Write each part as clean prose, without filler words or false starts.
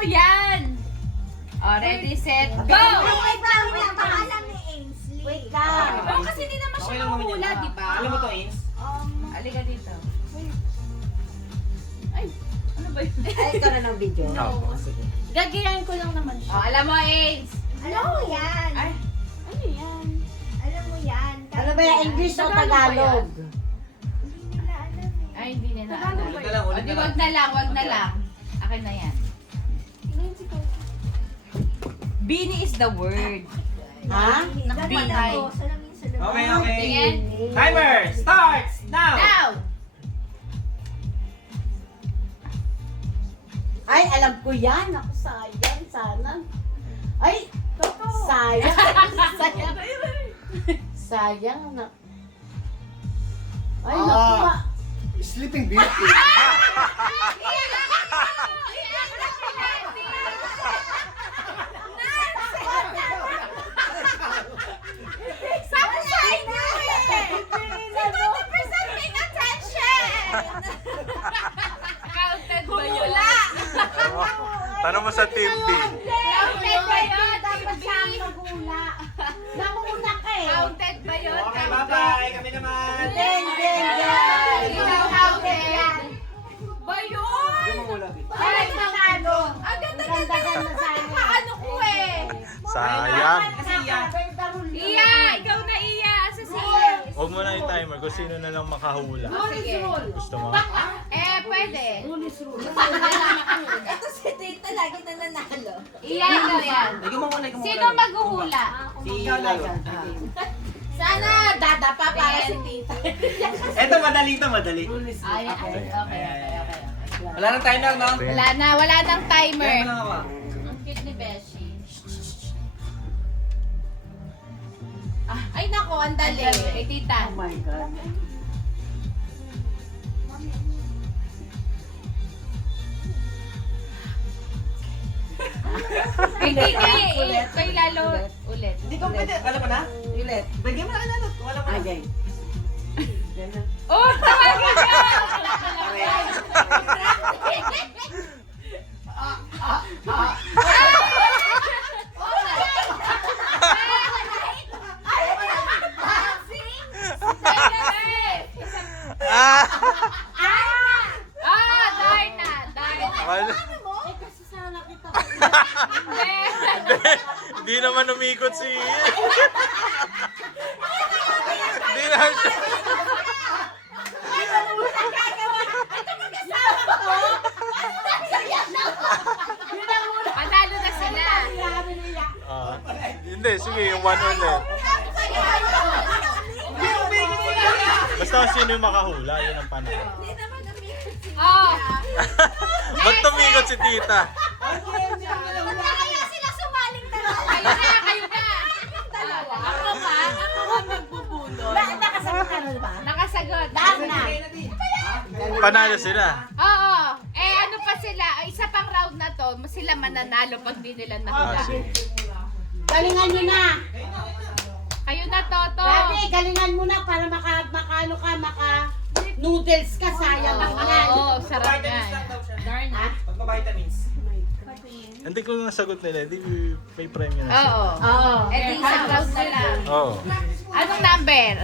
mo yan! Oh, ready, set, go! Wait lang, pangalan ni Ainsley. Wait lang. Oh, kasi hindi naman siya mahuhula, di ba? Alam mo to, Ains? Halika dito. Ay, ano ba yun? Ay, ito na ng video. Oo, sige. Gagayahin ko lang naman siya. Oh, alam mo, Ains. Alam mo yan. Ay, ano yan? Alam mo yan. Ano ba yan? English o Tagalog? Hindi nila alam eh. Ay, hindi nila Tagalog alam. ba yan? Ulit na lang. Wag na lang, wag na lang. Akin na yan. Bini is the word. Ha? Nakabihay. Okay, okay. Tingin. Timer starts now! Now! Ay, alam ko yan. Ako, sayang. Sana. Ay, sayang. Sayang. Sayang na. Ay, naku. Sleeping Beauty. Sabi sa inyo eh! Si 20% paying attention! Counted ba yun? Hula! Tanong mo sa Team B. Counted ba yun? Dapat siya ang magula. Namuna ka eh. Counted ba yun? Okay, bye-bye! Kami naman! Ding, ding, ding. Ikaw counted! Ba yun? Yung mga ulabi. Ay, manalo. Ang Ganda-ganda ganda-ganda sa paano ko eh! Sayang. Kasi yan. Iya! Ikaw na iya! Sa siya! Huwag mo na i-timer kung sino na lang makahula. Sige. Gusto mo? Eh, pwede. Ito si Tita lagi na nanalo. Iya, ikaw yan. Ikaw muna, ikaw muna. Sino maghuhula? Si Lalo. Sana dadapa para si Tita. Eto, madali ito, madali. Ay, okay. Wala nang timer, no? Wala nang timer. Timer lang ako. Ang cute ni Beshi. Ay nako, ang dali. Kay tita. Oh my God. Kay Lalo ulit. Hindi ko pwede. Alam mo na? Ulit. Bigyan mo na ano. Kung alam mo na. Okay. Ganun. Oh, tawagin ka! Ah! Darna. Wala. Eh, kasi sana kita. Hindi naman umikot si Hindi naman siya. Panalo na sila. Ah, hindi, sige, yung one ulit. Basta kung sino yung makahula, yun ang panalo. Oh. Ba't tumikot si tita? Kaya sila sumaling dalawa. Kayo na. Dalawa. Ako ba? Ako ba magbubulol? Nakasagot ka na ba? Nakasagot. Darna. Panalo sila. Oo. Eh ano pa sila? Isa pang round na to, sila mananalo pag di nila Ah, nahula. sige. Galingan nyo na. Kayo na, Toto. Dati, galingan mo na para maka-ano ka, maka-noodles ka, sayang ang yan. Oo, sarap Vitamins yan. lang daw siya. Ha? Pagpa-vitamins. Hindi ko nasagot nila, di may premyo na siya. Oo. Oo. Eh di isang round na lang. Oo. Anong number?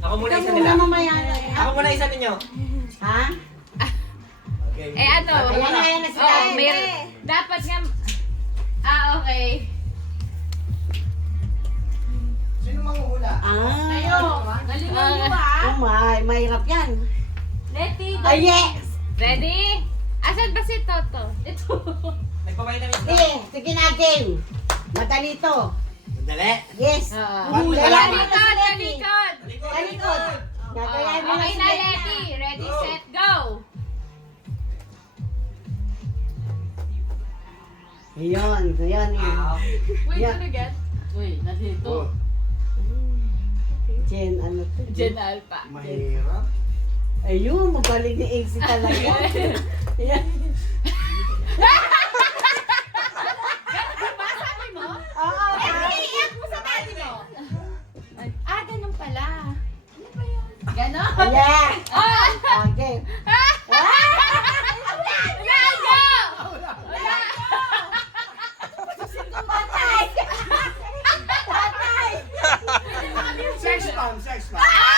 Ako muna Ikaw isa muna nila. mamaya. Ako muna isa ninyo. Ha? Okay. Eh ano? Ayan na sila. Oo, dapat nga... okay. Ah. Galingan nyo Oh my, mahirap yan. Ah, yes! Ready? Asan ba si Toto? Ito. Nagpa-vitamins lang. Sige, sige na, game. Madali to. Madali. Yes. Oo. Gagayahin mo na Talikod, si Letty. talikod. Talikod. Gagayahin mo na Okay si na, Letty. Letty. Ready, set, go. Ayun, ayun. Wait, Yeah. ano get? Uy, nandito. Jen, ano to? Gen Alpha. Mahirap. Ayun, magaling ni AC talaga. Ayan. Sabi mo? Oo. Iiyak mo sa daddy mo. Ganun pala. Ano ba yun? Ganon? Yeah. Ah! Okay. Yan! Sex bomb.